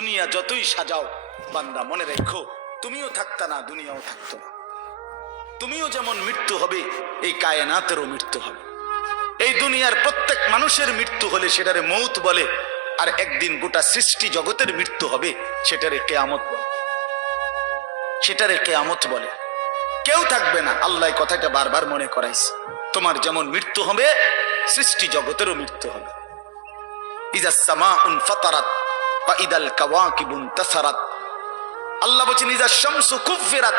দুনিয়া যতই সাজাও বান্দা মনে রেখো তুমিও থাকতা না, দুনিয়াও থাকতো না। তুমিও যেমন মৃত্যু হবে, এই কায়নাতেরও মৃত্যু হবে। এই দুনিয়ার প্রত্যেক মানুষের মৃত্যু হলে সেটারে মৌত বলে, আর একদিন গোটা সৃষ্টি জগতের মৃত্যু হবে সেটারে কিয়ামত বলে। সেটারে কিয়ামত বলে। কেউ থাকবে না, আল্লাহ কথাটা বারবার মনে করাইছে। তোমার যেমন মৃত্যু হবে সৃষ্টি জগতেরও মৃত্যু হবে। ইজা সামাউন ফাতারাত ওয়া ইদাল কাওয়াকিবু ইনতাসারাত। আল্লাহ বলেন ইজা শামসু কুফিরাত।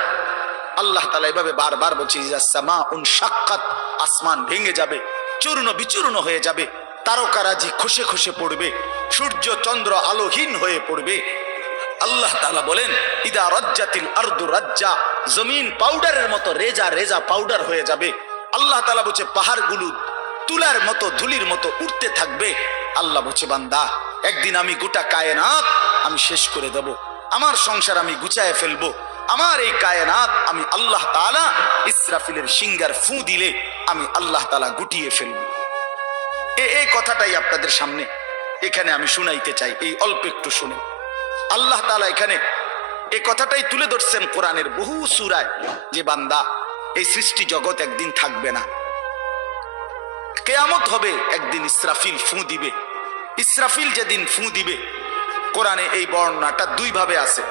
আল্লাহ তাআলা এভাবে বারবার বলছে ইজা সামাউন শাক্কাত, আসমান ভেঙে যাবে, চূর্ণ বিচূর্ণ হয়ে যাবে, তারকারাজি খসে খসে পড়বে, সূর্য চন্দ্র আলোহীন হয়ে পড়বে। আল্লাহ তাআলা বলেন ইদা রাজ্জাতিল আরদু রাজ্জা, জমিন পাউডারের মতো রেজা রেজা পাউডার হয়ে যাবে। আল্লাহ তাআলা বলছে পাহাড়গুলো তুলার মতো ধুলির মতো উঠতে থাকবে। আল্লাহ বলছে বান্দা একদিন আমি গোটা কায়নাত আমি শেষ করে দেব, আমার সংসার আমি গুছায় ফেলবো, আমার এই কায়নাত আমি আল্লাহ তাআলা ইসরাফিলের সিঙ্গার ফু দিলে আমি আল্লাহ তাআলা গুটিয়ে ফেলবো। এই কথাটাই আপনাদের সামনে এখানে আমি শুনাইতে চাই, এই অল্প একটু শুনে। আল্লাহ তাআলা এখানে এই কথাটাই তুলে ধরছেন কোরআনের বহু সূরায়, যে বান্দা এই সৃষ্টি জগৎ একদিন থাকবে না, কিয়ামত হবে, একদিন ইসরাফিল ফু দিবে। ইসরাফিল যেদিন ফু দিবে, কোরআনে এই বর্ণনাটা দুই ভাবে আছে।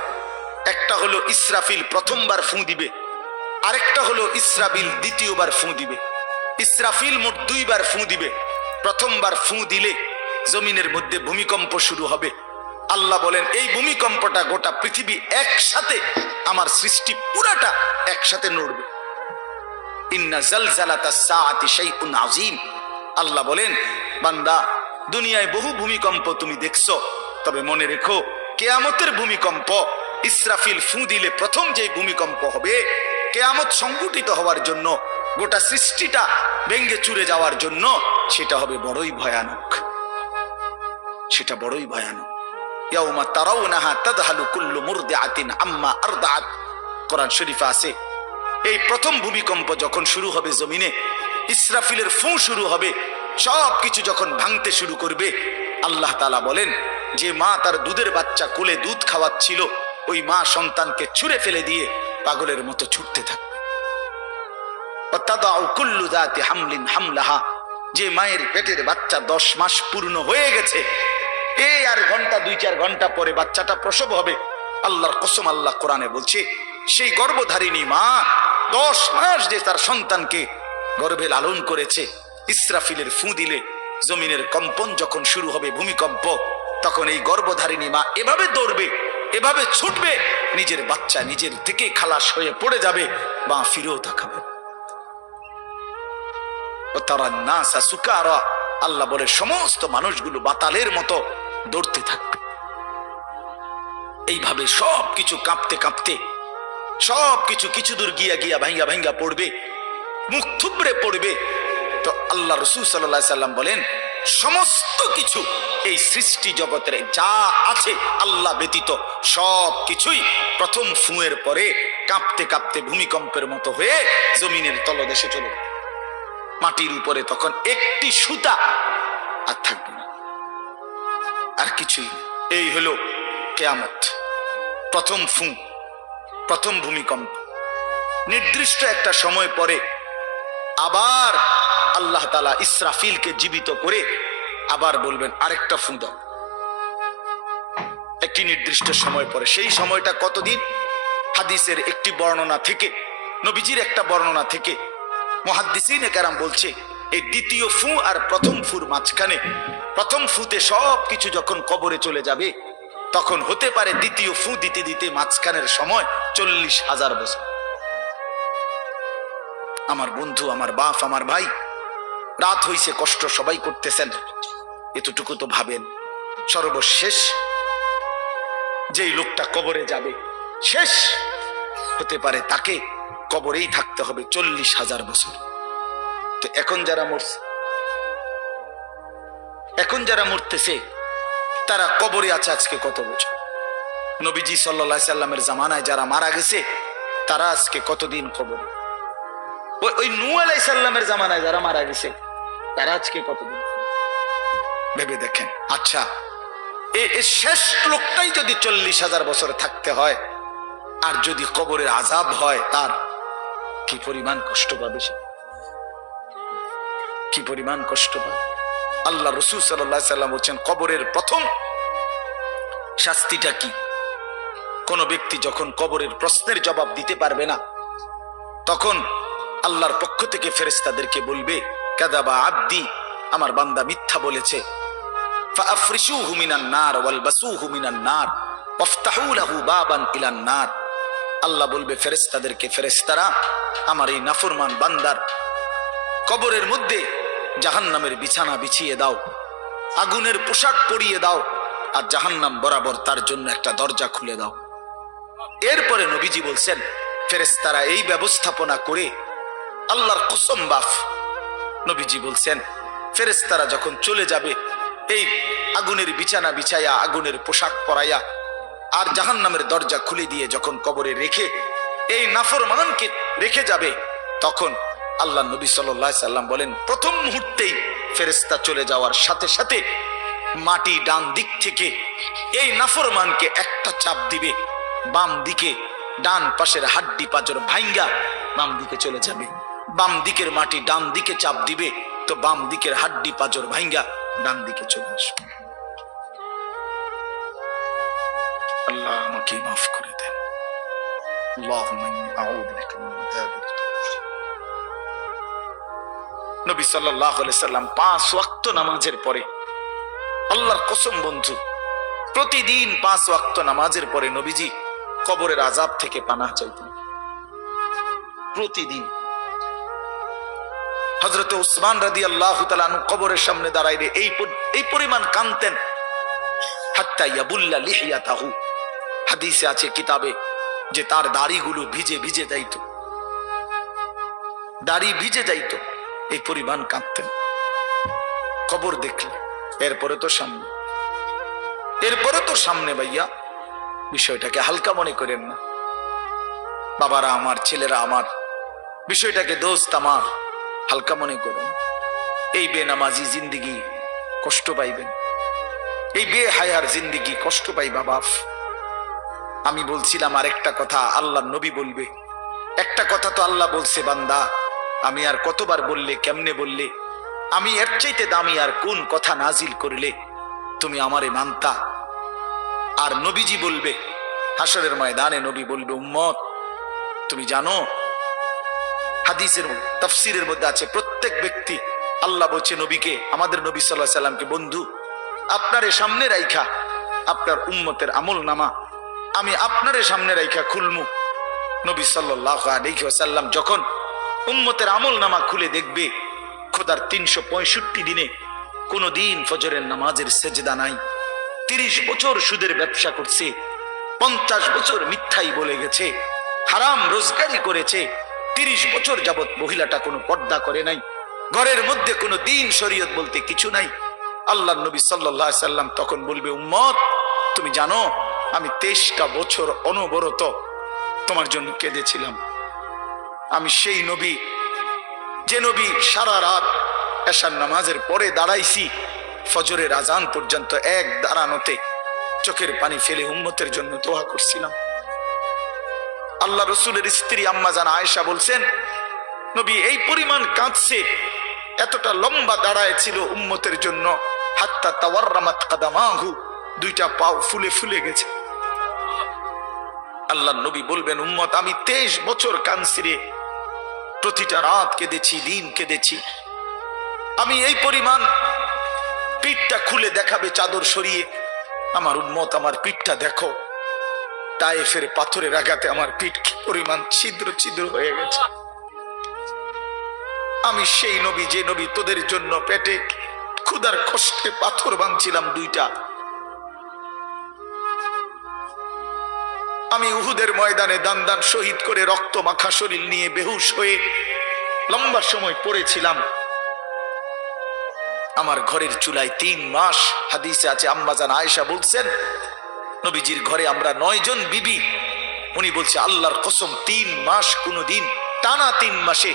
একটা হলো ইসরাফিল প্রথমবার ফু দিবে, আরেকটা হলো ইসরাফিল দ্বিতীয়বার ফু দিবে। ইসরাফিল মোট দুইবার ফু দিবে। প্রথমবার ফু দিলে জমিনের মধ্যে ভূমিকম্প শুরু হবে। আল্লাহ বলেন এই ভূমিকম্পটা গোটা পৃথিবী একসাথে, আমার সৃষ্টি পুরাটা একসাথে নড়বে। ইন্না জালজালাতাস সাআতি শাইউন আযীম। আল্লাহ বলেন বান্দা দুনিয়ায় বহু ভূমিকম্প তুমি দেখছো, তবে মনে রেখো কিয়ামতের ভূমিকম্প, ইসরাফিল ফু দিলে প্রথম যে ভূমিকম্প হবে, কিয়ামত সংঘটিত হওয়ার জন্য, গোটা সৃষ্টিটা ভেঙে চুরে যাওয়ার জন্য, সেটা হবে বড়ই ভয়ানক। সেটা বড়ই ভয়ানক। ইয়াউমা তারাউনাহা তাদহালু কুল্লু মুরদিআতিন আম্মা আরদাআত। কোরআন শরীফে আছে এই প্রথম ভূমিকম্প যখন শুরু হবে জমিনে, ইসরাফিলের ফু শুরু হবে, সব কিছু যখন ভাঙতে শুরু করবে, আল্লাহ তাআলা বলেন যে মা তার দুধের বাচ্চা কোলে দুধ খাওয়াচ্ছিল, ওই মা সন্তানকে ছুঁড়ে ফেলে দিয়ে পাগলের মতো ছুটতে থাকবে। ওয়াতাদাউ কুল্লু যাতি হামলিন হামলাহা, যে মায়ের পেটের বাচ্চা 10 মাস পূর্ণ হয়ে গেছে, এই আর ঘন্টা 2-4 ঘন্টা পরে বাচ্চাটা প্রসব হবে। আল্লাহর কসম, আল্লাহ কোরআনে বলছে সেই গর্ভধারিণী মা 10 মাস যে তার সন্তানকে গর্ভে লালন করেছে, ইসরাফিলের ফু দিলে জমিনের কম্পন যখন শুরু হবে, ভূমিকম্প, তখন এই গর্ভধারিণী মা এভাবে দৌড়বে, এভাবে ছুটবে, নিজের বাচ্চা নিজের থেকে খালাস হয়ে পড়ে যাবে, মা ফিরেও তাকাবে। তারা নাসা সুকারা, আল্লাহ বলে সমস্ত মানুষগুলো বাতালের মতো দৌড়তে থাকবে। এইভাবে সব কিছু কাঁপতে কাঁপতে সব কিছু কিছু দূর গিয়া গিয়া ভাঙ্গা ভাঙ্গা পড়বে, মুখ থুবড়ে পড়বে। তো আল্লাহ রাসূল সাল্লাল্লাহু আলাইহি সাল্লাম বলেন সমস্ত কিছু এই সৃষ্টি জগতের যা আছে আল্লাহ ব্যতীত সব কিছুই প্রথম ফুঁয়ের পরে কাঁপতে কাঁপতে ভূমিকম্পের মতো হয়ে জমিনের তলদেশে চলে যাবে। মাটির উপরে তখন একটি সুতা আর থাকবে না, আর কিছুই না। এই হলো কিয়ামত, প্রথম ফু, প্রথম ভূমিকম্প। নির্দিষ্ট একটা সময় পরে আবার আল্লাহ তাআলা ইসরাফিলকে জীবিত করে আবার বলবেন আরেকটা ফু দাও, একটি নির্দিষ্ট সময় পরে। সেই সময়টা কতদিন? হাদিসের একটি বর্ণনা থেকে, নবীজির একটা বর্ণনা থেকে মুহাদ্দিসিনে কেরাম বলছে এই দ্বিতীয় ফু আর প্রথম ফুর মাঝখানে, প্রথম ফুতে সব কিছু যখন কবরে চলে যাবে, তখন হতে পারে দ্বিতীয় ফু দিতে দিতে মাঝখানের সময় 40,000 বছর। আমার বন্ধু, আমার বাপ, আমার ভাই, রাত হইছে, কষ্ট সবাই করতেছেন, এতটুকু তো ভাবেন সর্বশেষ যেই লোকটা কবরে যাবে, শেষ হতে পারে তাকে কবরেই থাকতে হবে 40,000 বছর। তো এখন যারা মরতেছে তারা কবরে আছে আজকে কত বছর? নবীজি সাল্লাল্লাহু আলাইহি সাল্লামের জামানায় যারা মারা গেছে তারা আজকে কতদিন কবরে? ওই নূহ আলাইহিস সালামের জামানায় যারা মারা গেছে তারা আজকে কতদিন? ভেবে দেখেন। আচ্ছা, এই শেষ লোকটাই যদি 40,000 বছর থাকতে হয়, আর যদি কবরের আযাব হয়, তার কি পরিমাণ কষ্ট পাবে সে, কি পরিমাণ কষ্ট পাবে। আল্লাহ রাসূল সাল্লাল্লাহু আলাইহি সাল্লাম বলেন, কবরের প্রথম শাস্তিটা কি? কোন ব্যক্তি যখন কবরের প্রশ্নের জবাব দিতে পারবে না, তখন আল্লাহর পক্ষ থেকে ফেরেশতাদেরকে বলবে, কাযাবা আব্দি, আমার বান্দা মিথ্যা বলেছে। ফাআফরিশুহু মিনান নার ওয়ালবাসুহু মিনান নার ওয়াফতাহু লাহু বাবান ইলান নার। আল্লাহ বলবে ফেরেশতাদেরকে, ফেরেশতারা আমার এই নাফরমান বান্দার কবরের মধ্যে জাহান্নামের বিছানা বিছিয়ে দাও, আগুনের পোশাক পরিয়ে দাও, আর জাহান্নাম বরাবর তার জন্য একটা দরজা খুলে দাও। এরপরে নবীজি বলছেন, ফেরেশতারা এই ব্যবস্থাপনা করে, আল্লাহর কসম বাফ, নবীজি বলছেন ফেরেশতারা যখন চলে যাবে, এই আগুনের বিছানা বিছাইয়া, আগুনের পোশাক পরাইয়া, আর জাহান্নামের দরজা খুলে দিয়ে যখন কবরে রেখে এই নাফরমানকে রেখে যাবে, তখন আল্লাহ নবী সাল্লাল্লাহু আলাইহি সাল্লাম বলেন, প্রথম মুহূর্তেই ফেরেশতা চলে যাওয়ার সাথে সাথে মাটি ডান দিক থেকে এই নাফরমানকে একটা চাপ দিবে, বাম দিকে ডান পাশের হাড্ডি পাঁজর ভাঙ্গা বাম দিকে চলে যাবে। বাম দিকের মাটি ডান দিকে চাপ দিবে, তো বাম দিকের হাড্ডি পাঁজর ভাঙ্গা ডান দিকে চলে আসবে। আল্লাহ আমাকে মাফ করে দেন। আল্লাহুম্মা ইন্নী আউযু বিকা মিন আযাবিল কবর। নবী সাল্লাল্লাহু আলাইহি সাল্লাম 5 ওয়াক্ত নামাজের পরে, আল্লাহর কসম বন্ধু, প্রতিদিন 5 ওয়াক্ত নামাজের পরে নবীজি কবরের আযাব থেকে পানাহ চাইতেন, প্রতিদিন। হযরত উসমান রাদিয়াল্লাহু তাআলা আনহু কবরের সামনে দাঁড়াইলে এই পরিমাণ কাঁদতেন, হাত্তা ইয়াবুল্লা লিহিয়াতাহু। হাদিসে আছে কিতাবে যে তার দাড়িগুলো ভিজে ভিজে যাইত, দাড়ি ভিজে যাইত, এই পরিমাণ কাঁদতেন কবর দেখলে। এরপরে তো সামনে ভাইয়া, বিষয়টাকে হালকা মনে করেন না। বাবারা আমার, ছেলেরা আমার, বিষয়টাকে দোস্ত আমার, হালকা মনে করুন। এই বেনামাজি জিন্দিগি কষ্ট পাইবেন, এই বেহায়ার জিন্দিগি কষ্ট পাইবা বাপ। আমি বলছিলাম আরেকটা কথা, আল্লাহ নবী বলবে একটা কথা, তো আল্লাহ বলছে, বান্দা আমি আর কতবার বললে, কেমনে বললে, আমি এর চাইতে দামি আর কোন কথা নাজিল করলে তুমি আমারে মানতা। আর নবীজি বলবে হাসরের ময়দানে, নবী বলবে, উম্মত তুমি জানো, হাদিসের তাফসীরের মধ্যে আছে, প্রত্যেক ব্যক্তি, আল্লাহ বলছে নবীকে, আমাদের নবী সাল্লাল্লাহু আলাইহি সাল্লামকে, বন্ধু আপনারে সামনে রাইখা আপনার উম্মতের আমল নামা আমি আপনারে সামনে রাইখা খুলমু। নবী সাল্লাল্লাহু আলাইহি ওয়াসাল্লাম যখন উম্মতের আমল নামা খুলে দেখবে, খোদার 365 দিনে কোনো দিন ফজরের নামাজের সেজদা নাই, 30 বছর সুদের ব্যবসা করছে, 50 বছর মিথ্যাই বলে গেছে, হারাম রোজগারি করেছে, 30 বছর যাবত মহিলাটা কোনো পর্দা করে নাই, ঘরের মধ্যে কোনো দিন শরীয়ত বলতে কিছু নাই। আল্লাহ নবী সাল্লাল্লাহু আলাইহি সাল্লাম তখন বলবে, উম্মত তুমি জানো আমি 23টা বছর অনবরত তোমার জন্য কেঁদেছিলাম। আমি সেই নবী, যে নবী সারা রাত এশার নামাজের পরে দাঁড়াইছি ফজরের আজান পর্যন্ত, এক দাঁড়ানোতে চোখের পানি ফেলে উম্মতের জন্য দোয়া করছিলাম। আল্লাহ রসুলের স্ত্রী আম্মা জান আয়েশা বলছেন, নবী এই পরিমাণ কাঁদছে, এতটা লম্বা দাঁড়ায় ছিল উম্মতের জন্য, হাত্তা তাওয়াররামাত কাদামাহু, 2টা পাও ফুলে ফুলে গেছে। আল্লাহ নবী বলবেন, উম্মত আমি 23 বছর কাঁদছি রে, প্রতিটা রাত কেঁদেছি, দিন কেঁদেছি। আমি এই পরিমাণ, পিঠটা খুলে দেখাবে চাদর সরিয়ে, আমার উম্মত আমার পিঠটা দেখো, তায়েফের পাথরের আঘাতে আমার পিঠ কি পরিমাণ ছিদ্র ছিদ্র হয়ে গেছে। আমি সেই নবী, যে নবী তোদের জন্য পেটে ক্ষুধার কষ্টে পাথর বাঁধছিলাম 2টা। আমি উহুদের ময়দানে দান দান শহীদ করে রক্ত মাখা শরীর নিয়ে বেহুশ হয়ে লম্বা সময় পড়েছিলাম। আমার ঘরের চুলায় 3 মাস, হাদিসে আছে আম্মা জান আয়েশা বলছেন, নবীজির ঘরে আমরা 9 জন বিবি। উনি বলছে আল্লাহর কসম 3 মাস, কোনদিন টানা 3 মাসে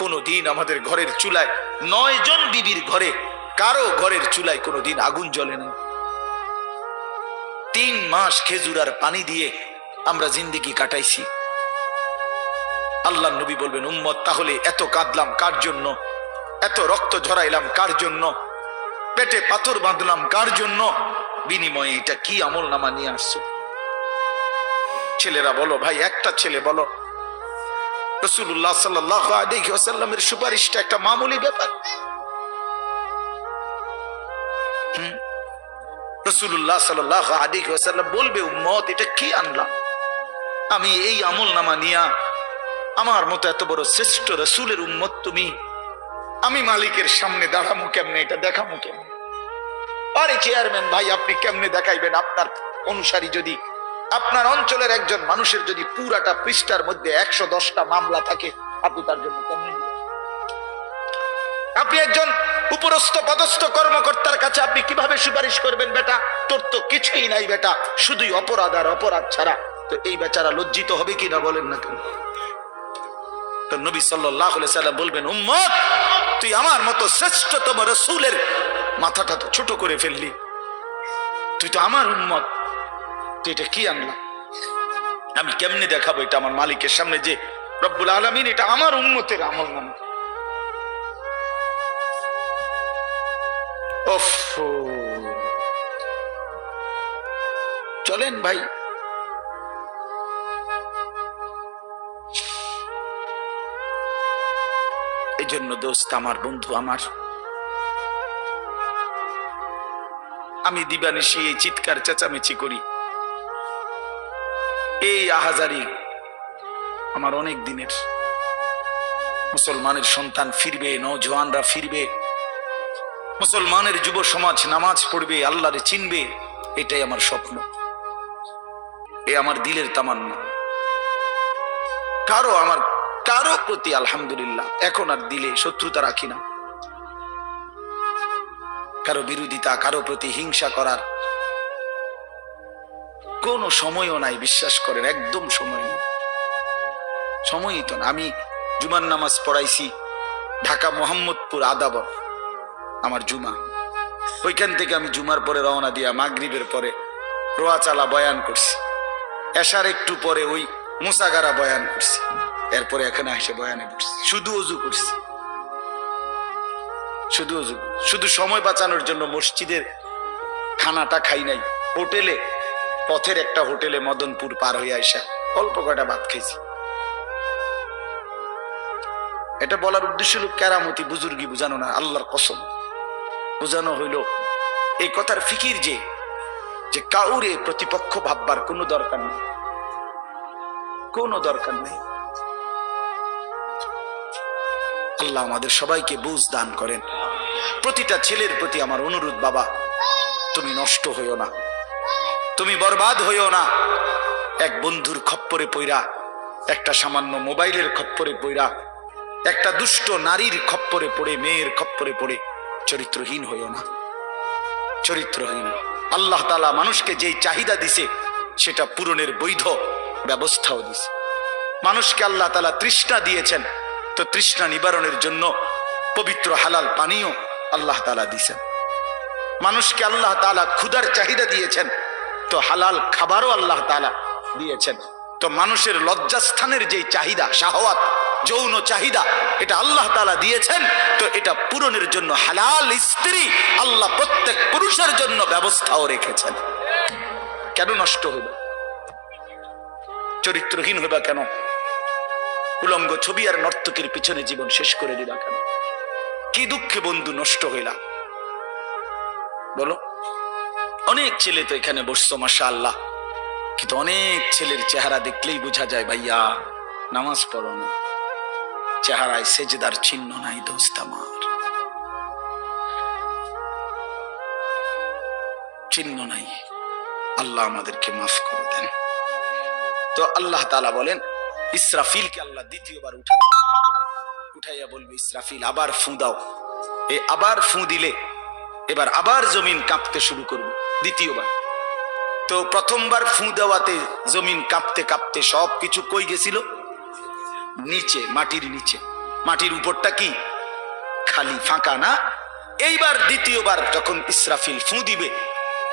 কোনদিন আমাদের ঘরের চুলায়, 9 জন বিবির ঘরে কারো ঘরের চুলায় কোনদিন আগুন জ্বলে না। 3 মাস খেজুর আর পানি দিয়ে আমরা জিন্দেগি কাটাইছি। আল্লাহর নবী বলবেন, উম্মত তাহলে এত কাঁদলাম কার জন্য, এত রক্ত ঝরাইলাম কার জন্য, পেটে পাথর বাঁধলাম কার জন্য, বিনিময়ে এটা কি আমল নামা নিয়ে আসছো? ছেলেরা বলো, ভাই একটা ছেলে বলো, রাসূলুল্লাহ সাল্লাল্লাহু আলাইহি ওয়াসাল্লামের সুপারিশটা একটা মামুলি ব্যাপার। রাসূলুল্লাহ সাল্লাল্লাহু আলাইহি ওয়াসাল্লাম বলবে, উম্মত এটা কি আনলাম আমি এই আমল নামা নিয়া, আমার মতো এত বড় শ্রেষ্ঠ রাসূলের উম্মত তুমি, আমি মালিকের সামনে দাঁড়ামু কেমনে, এটা দেখামু কেমনে? আরে চেয়ারম্যান ভাই, আপনি কেমনে দেখাইবেন? আপনার অনুসারী যদি, আপনার অঞ্চলের একজন মানুষের যদি পুরাটা পৃষ্ঠার মধ্যে 110টা মামলা থাকে, আপনি তার জন্য কেমনে দিবেন? আপনি একজন উপরস্থ পদস্থ কর্মকর্তার কাছে আপনি কিভাবে সুপারিশ করবেন? বেটা তোর তো কিছুই নাই বেটা, শুধুই অপরাধ আর অপরাধ ছাড়া। তো এই বেচারা লজ্জিত হবে কিনা বলেন না কেন? তো নবী সাল্লাল্লাহু আলাইহি সাল্লাম বলবেন, উম্মত তুই আমার মতো শ্রেষ্ঠতম রাসূলের মাথাটা তো ছোট করে ফেললি, তুই তো আমার উম্মত, তুই এটা কি আনলা? আমি কেমনে দেখাবো এটা আমার মালিকের সামনে যে রব্বুল আলামিন এটা আমার উম্মতের আমল নামা? চলেন ভাই, এই জন্য দোস্ত আমার, বন্ধু আমার, আমি দিবানিশি এই চিৎকার চেঁচামেচি করি, এই আহাজারি আমার অনেক দিনের। মুসলমানের সন্তান ফিরবে, নওজওয়ানরা ফিরবে, মুসলমানের যুব সমাজ নামাজ পড়বে, আল্লাহরে চিনবে, এটাই আমার স্বপ্ন, এ আমার দিলের তামান্না। কারো প্রতি আলহামদুলিল্লাহ এখন আর দিলে শত্রুতা রাখি না, কারো বিরোধিতা, কারো প্রতি হিংসা করার কোনো সময়ও নাই, বিশ্বাস করেন, একদম সময় নেই, সময়ই তো না। আমি জুমার নামাজ পড়াইছি ঢাকা মোহাম্মদপুর আদাবর, আমার জুমা, ওইখান থেকে আমি জুমার পরে রওনা দিয়া মাগরিবের পরে রোয়াচালা বয়ান করছি, এশার একটু পরে ওই মুসাগারা বয়ান করছি, এরপরে এখানে এসে বয়ানে বসছি, শুধু ওযু করছি, শুধু ওযু, শুধু সময় বাঁচানোর জন্য মসজিদের খানাটা খাই নাই, হোটেলে, পথের একটা হোটেলে মদনপুর পার হয়ে আইসা অল্প কয়টা ভাত খাইছি। এটা বলার উদ্দেশ্য হলো কেরামতি বুজুর্গি বুঝানো না, আল্লাহর কসম বুঝানো হইল এই কথার ফিকির যে কাউরে প্রতিপক্ষ ভাববার কোনো দরকার নেই, কোনো দরকার নেই। আল্লাহ আমাদের সবাইকে বুঝ দান করেন। প্রতিটা ছেলের প্রতি আমার অনুরোধ, বাবা তুমি নষ্ট হইও না, তুমি বরবাদ হইও না। এক বন্ধুর খপ্পরে পইরা, একটা সামান্য মোবাইলের খপ্পরে পইরা, একটা দুষ্ট নারীর খপ্পরে পড়ে, মেয়ের খপ্পরে পড়ে চরিত্রহীন হইও না, চরিত্রহীন। আল্লাহ তাআলা মানুষকে যেই চাহিদা দিছে সেটা পূরণের বৈধ ব্যবস্থাও দিছে। মানুষকে আল্লাহ তাআলা তৃষ্ণা দিয়েছেন, তো তৃষ্ণা নিবারণের জন্য পবিত্র হালাল পানীয় আল্লাহ তাআলা দিয়েছেন। মানুষকে আল্লাহ তাআলা ক্ষুধার চাহিদা দিয়েছেন, তো হালাল খাবারও আল্লাহ তাআলা দিয়েছেন। তো মানুষের লজ্জাস্থানের যেই চাহিদা, শাহওয়াত, যৌন চাহিদা, এটা আল্লাহ তাআলা দিয়েছেন, তো এটা পূরণের জন্য হালাল স্ত্রী আল্লাহ প্রত্যেক পুরুষের জন্য ব্যবস্থাও রেখেছেন। কেন নষ্ট হইবা, চরিত্রহীন হইবা কেন? উলঙ্গ ছবি আর নর্তকের পিছনে জীবন শেষ করে দিবা কেন? কি দুঃখে বন্ধু নষ্ট হইলা বলো? অনেক ছেলে তো এখানে বসছো মাশাআল্লাহ, কিন্তু অনেক ছেলের চেহারা দেখলেই বোঝা যায় ভাইয়া নামাজ পড়ো না, চেহারায় সেজদার চিহ্ন নাই দোস্ত আমার, চিহ্ন নাই। আল্লাহ আমাদেরকে মাফ করে দেন। তো আল্লাহ তাআলা বলেন ইসরাফিলকে আল্লাহ দ্বিতীয়বার উঠাইয়া বলবে, ইসরাফিল আবার ফু দাও। এই আবার ফু দিলে এবার আবার জমিন কাঁপতে শুরু করবে দ্বিতীয়বার। তো প্রথমবার ফু দেওয়াতে জমিন কাঁপতে কাঁপতে সব কিছু কই গেছিল? নিচে, মাটির নিচে। মাটির উপরটা কি খালি, ফাঁকা না? এইবার দ্বিতীয়বার যখন ইসরাফিল ফু দিবে,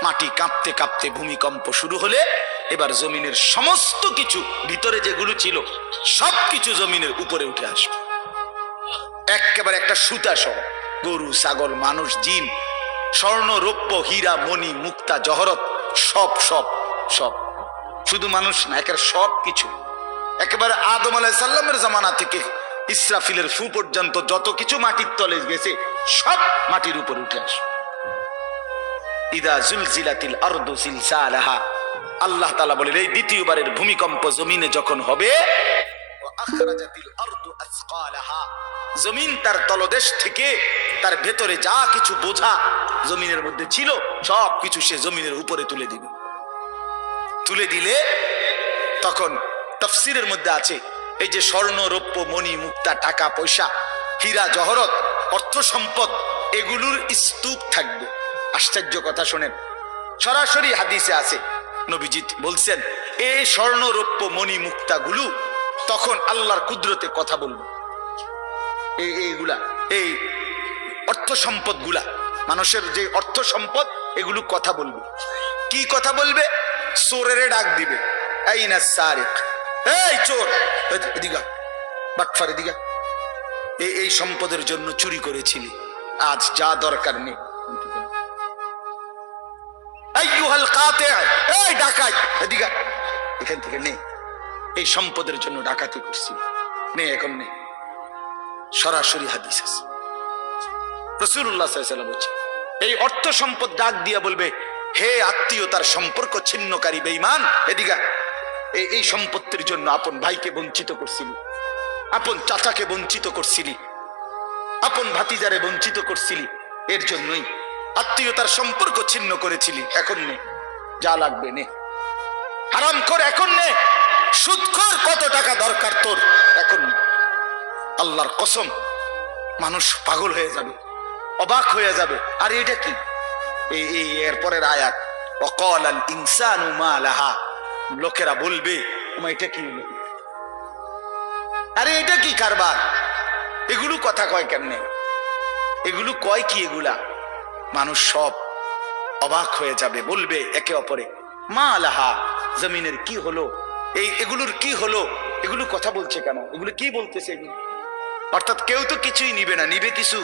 মাটি কাঁপতে কাঁপতে ভূমিকম্প শুরু হলে এবার জমিনের সমস্ত কিছু ভিতরে যেগুলো ছিল সবকিছু জমিনের উপরে উঠে আসবে, একেবারে একটা সুতা সহ। গরু, ছাগল, মানুষ, জিন, স্বর্ণ, রৌপ্য, হীরা, মণি, মুক্তা, জহরত, সব সব সব, শুধু মানুষ না, একেবারে সব কিছু, একেবারে আদম আলাইহিস সালামের জামানা থেকে ইসরাফিলের ফু পর্যন্ত যত কিছু মাটির তলে গেছে সব মাটির উপর উঠে আসে। ইদা জুলজিলাতিল আরদু জিলজালাহা, আল্লাহ তাআলা বলেন এই দ্বিতীয়বারের ভূমিকম্প জমিনে যখন হবে, ওয়া আখরাজাতিল আরদু আসকালাহা, জমিন তার তলদেশ থেকে তার ভেতরে যা কিছু বোঝা জমিনের মধ্যে ছিল সব কিছু সে জমিনের উপরে তুলে দিবে। তুলে দিলে তখন তাফসীরের মধ্যে আছে এই যে স্বর্ণ, রৌপ্য, মণি, মুক্তা, টাকা পয়সা, হীরা, জহরত, অর্থ সম্পদ, এগুলোর স্তূপ থাকবে। আশ্চর্য কথা শোনেন, সরাসরি হাদিসে আছে, নবীজি বলছেন এই স্বর্ণ, রৌপ্য, মণি, মুক্তা গুলো তখন আল্লাহর কুদরতে কথা বলবে। এইগুলা, এই অর্থ সম্পদ গুলা, মানুষের যে অর্থ সম্পদ, এগুলো কথা বলবে। কি কথা বলবে? চোরের ডাক দিবে, আইনা সারিক, এই চোর, এদিকে বাটফার, এদিকে এই সম্পদের জন্য চুরি করেছিলি, আজ যা দরকার নেই। আইয়ুহাল কাতি', এই ডাকাত, এদিকে, এখান থেকে নে, এই সম্পদের জন্য ডাকাতি করছিলি, নে এখন নে। সরাসরি হাদিস আছে, রাসূলুল্লাহ সাল্লাল্লাহু আলাইহি ওয়াসাল্লাম বলেছেন এই অর্থ সম্পদ ডাক দিয়া বলবে, হে আত্মীয়তার সম্পর্ক ছিন্নকারী বেঈমান, এদিকে, এই সম্পত্তির জন্য আপন ভাইকে বঞ্চিত করছিলি, আপন চাচাকে বঞ্চিত করছিলি, আপন ভাতিজারে বঞ্চিত করছিলি, এর জন্যই আত্মীয়তার সম্পর্ক ছিন্ন করেছিলি, এখন নে, যা লাগবে নে, হারামখোর এখন নে, সুদখোর কত টাকা দরকার তোর এখন নে। আল্লাহর কসম, মানুষ পাগল হয়ে যাবে, অবাক হয়ে যাবে। আর এটা কি? এই এরপরের আয়াত, ওয়াকালাল ইনসানু মা লাহা, লোকেরা বলবে এটা কি হলো, আরে এটা কি কারবার, এগুলো কথা কয় কেমনে, এগুলো কয় কি, এগুলা মানুষ সব অবাক হয়ে যাবে, বলবে একে অপরে মা লাহা, জমিনের কি হলো, এগুলোর কি হলো, এগুলো কথা বলছে কেন, এগুলো কি বলতেছে এগুলো? অর্থাৎ কেউ তো কিছুই নিবে না, নিবে কিছু,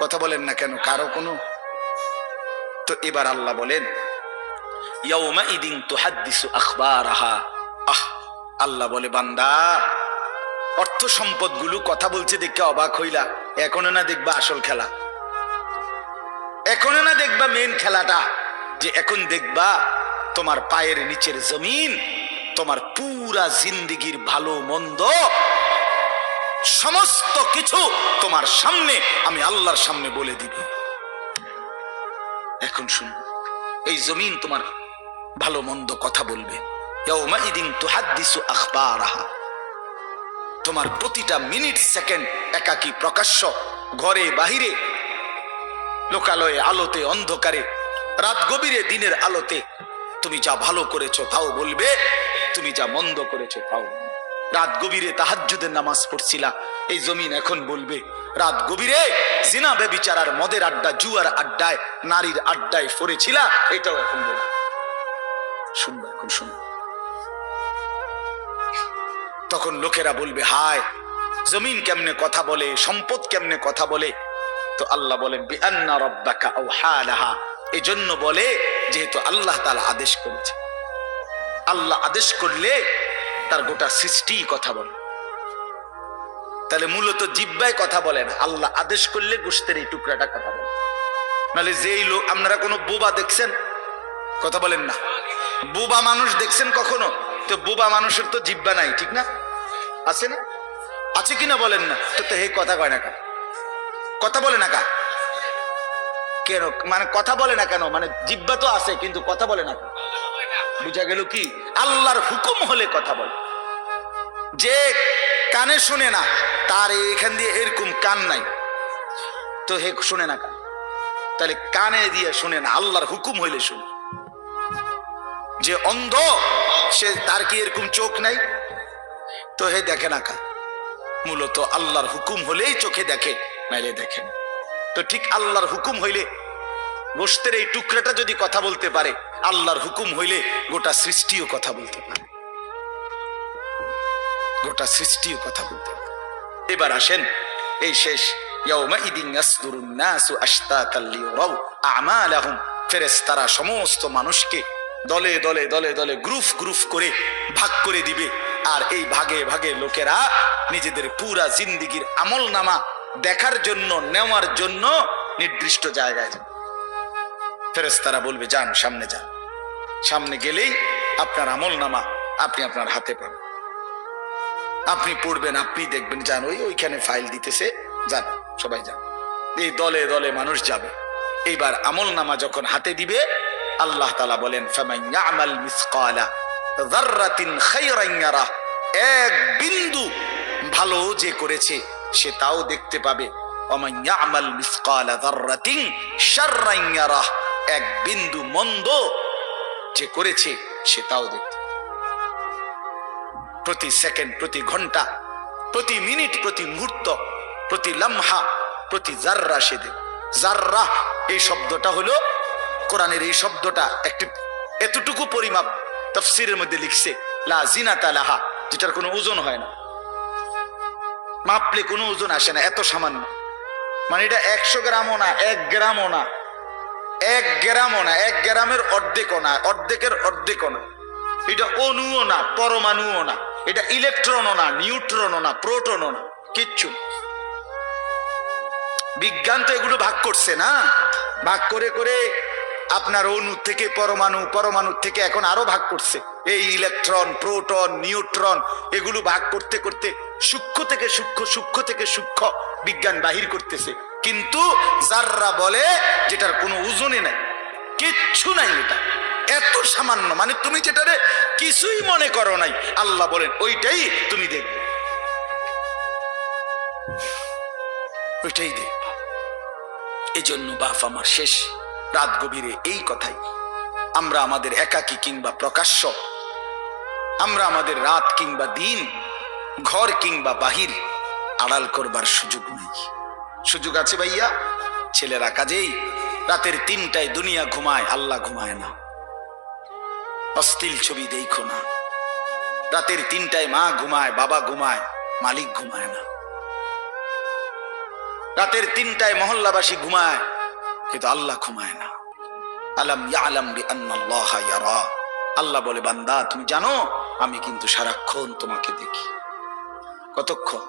কথা বলেন না কেন কারো কোনো। তো এবার আল্লাহ বলেন ইয়াউমাইদিন তুহাদ্দিসু আখবারাহা, আল্লাহ বলে বান্দা অর্থ সম্পদ গুলো কথা বলছে দেখে অবাক হইলা, এখনো না দেখবা আসল খেলা, এখনো না দেখবা মেন খেলাটা, যে এখন দেখবা তোমার পায়ের নিচের জমিন, তোমার পুরা জিন্দেগির ভালো মন্দ সমস্ত কিছু তোমার সামনে আমি আল্লাহর সামনে বলে দিব। এখন শুনবে, এই জমিন তোমার ভালো মন্দ কথা বলবে। ইয়াউমাইদিন তুহাদ্দিসু আখবারাহা, তোমার প্রতিটা মিনিট সেকেন্ড একাকী প্রকাশ্য, ঘরে বাহিরে, লোকালয়ে, আলোতে, অন্ধকারে, রাত গভীরে, দিনের আলোতে, তুমি যা ভালো করেছো তাও বলবে, তুমি যা মন্দ করেছো তাও। রাত গভীরে তাহাজ্জুদের নামাজ পড়ছিলা, এই জমিন এখন বলবে রাত গভীরে জিনা ব্যভিচার, মদের আড্ডা, জুয়ার আড্ডায়, নারীর আড্ডায় পড়েছিলা, এটাও এখন বলবে। শুনবে, এখন শুনবে। তখন লোকেরা বলবে হায়, জমিন কেমনে কথা বলে, সম্পদ কেমনে কথা বলে। তো আল্লাহ বলেন বিআন্না রাব্বাকা আওহা লাহা, এজন্য বলে যেহেতু আল্লাহ তাআলা আদেশ করেছে। আল্লাহ আদেশ করলে তার গোটা সৃষ্টি কথা বলে, তাহলে মূলত জিহ্বায় কথা বলে না, আল্লাহ আদেশ করলে গোশতের এই টুকরাটা কথা বলে। নাহলে যেই লোক, আপনারা কোনো বোবা দেখছেন? কথা বলেন না। বোবা মানুষ দেখছেন কখনো? তো বোবা মানুষের তো জিহ্বা নাই, ঠিক না? আছে না? আছে কিনা বলেন না? তো হে কথা কয় না কেন? কথা বলে না কেন? মানে কথা বলে না কেন? মানে জিহ্বা তো আছে কিন্তু কথা বলে না কেন? বুঝা গেল কি? আল্লাহর হুকুম হলে কথা বলে। যে কানে শুনে না, তার এখান দিয়ে এরকম কান নাই, তো হে শুনে না কেন? তাহলে কানে দিয়ে শুনে না, আল্লাহর হুকুম হইলে শুনে। যে অন্ধ, সে তার কি এরকম চোখ নাই, তো হে দেখে না কেন? মূলত আল্লাহর হুকুম হলেই চোখে দেখে, নাইলে দেখে না। তো ঠিক আল্লাহর হুকুম হইলে গোশতের এই টুকরাটা যদি কথা বলতে পারে, আল্লাহর হুকুম হইলে গোটা সৃষ্টিও কথা বলতে পারে, গোটা সৃষ্টিও কথা বলতে পারে। এবার আসেন এই শেষ ইয়াউমাইদিন ইয়াসদুরুন নাসু আশতাতাল লিয়ারাউ আমালাহুম, ফেরেশতারা সমস্ত মানুষকে দলে দলে দলে দলে গ্রুপ গ্রুপ করে ভাগ করে দিবে। আর এই ভাগে ভাগে লোকেরা নিজেদের পুরা জিন্দেগির আমলনামা দেখার জন্য, নেওয়ার জন্য নির্দিষ্ট জায়গায় যাবে। ফেরেশতারা বলবে যান, সামনে যান। সামনে গেলেই আপনার আমলনামা আপনি আপনার হাতে পাবেন, আপনি পড়বেন, আপনি দেখবেন, যান ওইখানে ফাইল দিতেছে, যান সবাই যান। এই দলে দলে মানুষ যাবে। এইবার আমলনামা যখন হাতে দিবে, আল্লাহ তাআলা বলেন ফামান ইয়ামাল মিসকালা যাররাতিন খায়রান ইয়ারাহ, এক বিন্দু ভালো যে করেছে সে তাও দেখতে পাবে। ওমান ইয়ামাল মিসকালা যাররাতিন শাররান ইয়ারাহ, এক বিন্দু মন্দ যে করেছে সে তাও দেখতে। প্রতি সেকেন্ড, প্রতি ঘন্টা, প্রতি মিনিট, প্রতি মুহূর্ত, প্রতি লামহা, প্রতি জাররা সে দেবে। জাররা এই শব্দটা হলো কোরআনের, এই শব্দটা একটি এতটুকু পরিমাপ তাফসীরের মধ্যে লিখছে লা জিনাতা লাহা, যেটার কোনো ওজন হয় না, মাপলে কোনো ওজন আসে না, এত সামান্য। মানে এটা 100 গ্রামও না, 1 গ্রামও না, 1 গ্রামও না, 1 গ্রামের অর্ধেকও না, অর্ধেকের অর্ধেকও না। এটা অণুও না, পরমাণুও না, এটা ইলেকট্রনও না, নিউট্রনও না, প্রোটনও না, কিচ্ছু। বিজ্ঞান তো এগুলো ভাগ করছে না, ভাগ করে করে আপনার অণু থেকে পরমাণু, পরমাণু থেকে এখন আরো ভাগ করছে। এই ইলেকট্রন, প্রোটন, নিউট্রন এগুলো ভাগ করতে করতে সূক্ষ্ম থেকে সূক্ষ্ম, সূক্ষ্ম থেকে সূক্ষ্ম বিজ্ঞান বাহির করতেছে। কিন্তু জাররা বলে যেটার কোনো ওজনই নাই, কিচ্ছু নাই, এটা এত সামান্য। মানে তুমি যেটারে কিছুই মনে করো নাই, আল্লাহ বলেন ওইটাই তুমি দেখবে, ওইটাই দেখবে। এই জন্য বাপ আমার শেষ রাত গভীরে এই কথাই, আমরা আমাদের একাকী কিংবা প্রকাশ্য, আমরা আমাদের রাত কিংবা দিন, ঘর কিংবা বাহির আড়াল করবার সুযোগ নেই। সুযোগ আছে ভাইয়া? ছেলেরা কাজেই রাতের 3টায় দুনিয়া ঘুমায়, আল্লাহ ঘুমায় না। অশ্লীল ছবি দেখো না। রাতের 3টায় মা ঘুমায়, বাবা ঘুমায়, মালিক ঘুমায় না। রাতের 3টায় মহল্লাবাসী ঘুমায়, কিন্তু আল্লাহ ঘুমায় না। আলাম ইয়ালাম বিআন্নাল্লাহা ইয়ারা, আল্লাহ বলে বান্দা তুমি জানো আমি কিন্তু সারাক্ষণ তোমাকে দেখি। কতক্ষণ?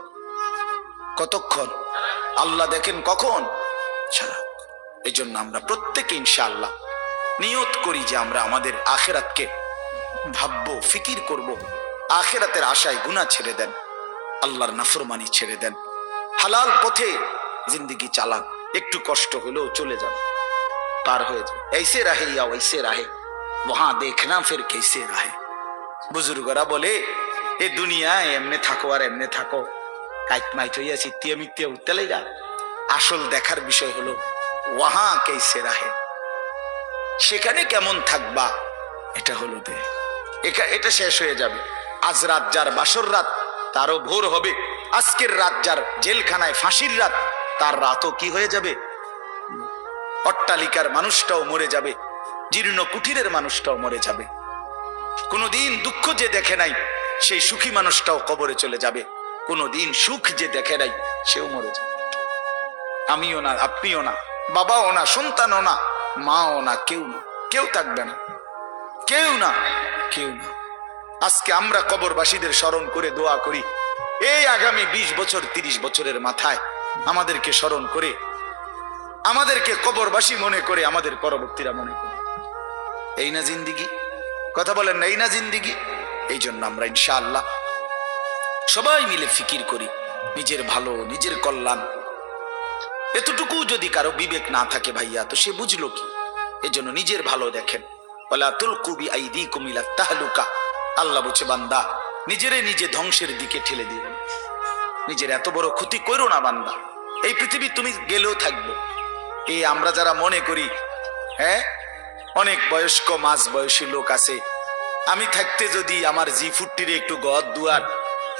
কতক্ষণ? আল্লাহ দেখেন কখন? সারাক্ষণ। এই জন্য আমরা প্রত্যেকে ইনশাআল্লাহ নিয়ত করি যে আমরা আমাদের আখিরাতকে ভাববো, ফিকির করব। আখিরাতের আশায় গুনাহ ছেড়ে দেন, আল্লাহর নাফরমানি ছেড়ে দেন, হালাল পথে জিন্দেগি চালান। একটু কষ্ট হলেও চলে যান, পার হয়ে যান। ऐसे रहे या वैसे रहे वहां देखना फिर कैसे रहे। বুজুর্গরা বলে এ দুনিয়ায় এমনে থাকো আর এমনে থাকো, কাইট মাইট হইয়া চিত্তিয়া মিত্তিয়া উঠতে লাগা। আসল দেখার বিষয় হলো ওয়াহা कैसे रहे, সেখানে কেমন থাকবা, এটা হলো দে। এটা শেষ হয়ে যাবে। আজ রাত যার বাসর রাত, তারও ভোর হবে। আজকের রাত যার জেলখানায় ফাঁসির রাত, তার রাতও কি হয়ে যাবে? অট্টালিকার মানুষটাও মরে যাবে, জীর্ণ কুঠিরের মানুষটাও মরে যাবে। কোনদিন দুঃখ যে দেখে নাই সেই সুখী মানুষটাও কবরে চলে যাবে। কোনদিন সুখ যে দেখে নাই সেও মরে যাবে। আমিও না, আপনিও না, বাবাও না, সন্তানও না, মাও না, কেউ না, কেউ থাকবে না, কেউ না, কেউ না। আজকে আমরা কবরবাসীদের স্মরণ করে দোয়া করি, এই আগামী 20 বছর 30 বছরের মাথায় আমাদেরকে স্মরণ করে, আমাদেরকে কবরবাসী মনে করে, আমাদের পরবর্তীরা মনে করে। এই না জিন্দিগি? কথা বলেন না, এই না জিন্দিগি? এই জন্য আমরা ইনশাআল্লাহ সবাই মিলে ফিকির করি নিজের ভালো, নিজের কল্যাণ। এতটুকু যদি কারো বিবেক না থাকে ভাইয়া, তো সে বুঝলো কি? এই জন্য নিজের ভালো দেখেন। ওয়ালা তুলকু বিআইদিকুম ইলা তাহলুকা, আল্লাহ বলছে বান্দা নিজেরে নিজে ধ্বংসের দিকে ঠেলে দিবেন। নিজের এত বড় ক্ষতি করো না বান্দা। এই পৃথিবী তুমি গেলেও থাকবে। এই আমরা যারা মনে করি, হ্যাঁ অনেক বয়স্ক মাঝ বয়সী লোক আছে, আমি থাকতে যদি আমার জি40 একটু ঘর দুয়ার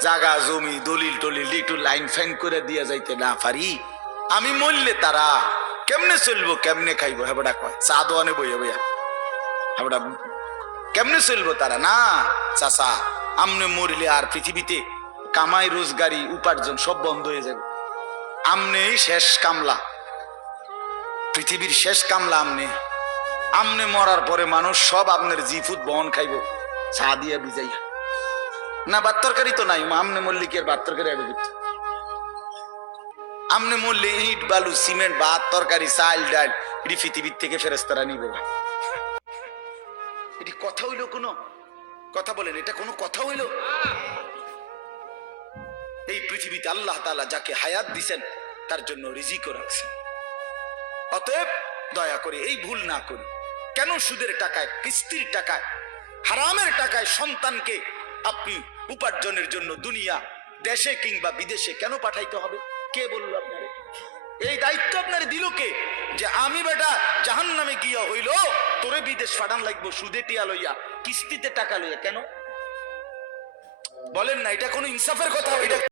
জাগা জমি দলিল টলিল একটু লাইন ফাইন করে দিয়ে যাইতে না পারি, আমি মরলে তারা কেমনে চলবো কেমনে খাইবো হেবড়া কয় চা দোয়ানে বইয়া বইয়া হেবড়া কেমনে চলবো তারা না চাচা আমনে মরলে আর পৃথিবীতে কামাই রোজগারি উপার্জন সব বন্ধ হয়ে যাবে আমনেই শেষ কামলা পৃথিবীর শেষ কামলা আমনে আমনে মরার পরে মানুষ সব আপনার জিফুত বহন খাইব চা দিয়া বিজাইয়া না ভাত তরকারি তো নাই আমনে মল্লিকের ভাত তরকারি আগে দিত আমনে মরলে ইট বালু সিমেন্ট ভাত তরকারি চাল ডাল এটি পৃথিবীর থেকে ফেরেশতারা নিবে এটি কথা হইল কোনো কথা বলেন এটা কোনো কথা হইল এই পৃথিবীতে আল্লাহ তাআলা যাকে হায়াত দিবেন তার জন্য রিজিকও রাখছেন অতএব দয়া করে এই ভুল না করি কেন সুদের টাকায় কিস্তির টাকায় হারামের টাকায় সন্তানকে আপনি উপার্জনের জন্য দুনিয়া দেশে কিংবা বিদেশে কেন পাঠাইতে হবে কে বলল আপনারে এই দায়িত্ব আপনারে দিল কে যে আমি বেটা জাহান্নামে গিয়া হইল তোরে বিদেশ পাঠান লাগবো সুদে টিয়া লইয়া কিস্তিতে টাকা লইয়া কেন বলেন না এটা কোনো ইনসাফের কথা